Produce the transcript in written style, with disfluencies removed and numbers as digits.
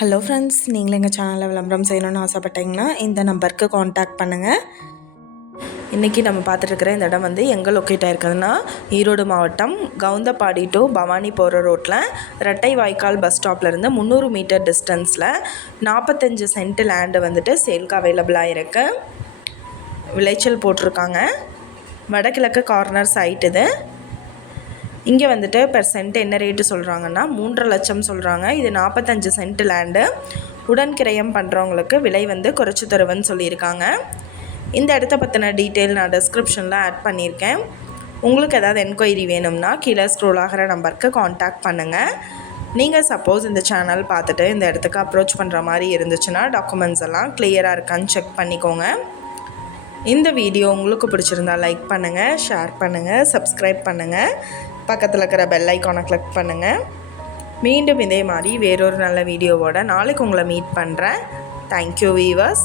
Hello friends, நீங்களும் எங்கள் சேனலில் விளம்பரம் செய்யணும்னு ஆசைப்பட்டீங்கன்னா இந்த நம்பருக்கு காண்டாக்ட் பண்ணுங்கள். இன்றைக்கி நம்ம பார்த்துட்ருக்கிற இந்த இடம் வந்து எங்கே லொக்கேட் ஆகிருக்குதுன்னா, ஈரோடு மாவட்டம் கவுந்தப்பாடி டு பவானி போகிற ரோட்டில் ரெட்டை வாய்க்கால் பஸ் ஸ்டாப்லேருந்து 300 மீட்டர் டிஸ்டன்ஸில் 45 சென்ட் லேண்டு வந்துட்டு சேல்க்கு அவைலபிளாக இருக்குது. விளைச்சல் போட்டிருக்காங்க. வடகிழக்கு கார்னர் சைட் இது. இங்கே வந்துட்டு பெர் சென்ட் என்ன ரேட்டு சொல்கிறாங்கன்னா 3.5 லட்சம் சொல்கிறாங்க. இது 45 சென்ட் லேண்டு. உடன் கிரயம் பண்ணுறவங்களுக்கு விலை வந்து குறைச்சி தருவேன்னு சொல்லியிருக்காங்க. இந்த இடத்த பற்றின டீட்டெயில் நான் டிஸ்கிரிப்ஷனில் ஆட் பண்ணியிருக்கேன். உங்களுக்கு ஏதாவது என்கொயரி வேணும்னா கீழே ஸ்க்ரோல் ஆகிற நம்பருக்கு காண்டாக்ட் பண்ணுங்கள். நீங்கள் சப்போஸ் இந்த சேனல் பார்த்துட்டு இந்த இடத்துக்கு அப்ரோச் பண்ணுற மாதிரி இருந்துச்சுன்னா டாக்குமெண்ட்ஸ் எல்லாம் கிளியராக இருக்கான்னு செக் பண்ணிக்கோங்க. இந்த வீடியோ உங்களுக்கு பிடிச்சிருந்தா லைக் பண்ணுங்கள், ஷேர் பண்ணுங்கள், சப்ஸ்கிரைப் பண்ணுங்கள். பக்கத்தில் இருக்கிற பெல் ஐக்கானை கிளிக் பண்ணுங்கள். மீண்டும் இதே மாதிரி வேறொரு நல்ல வீடியோவோட நாளைக்கு உங்களை மீட் பண்ணுறேன். Thank you viewers.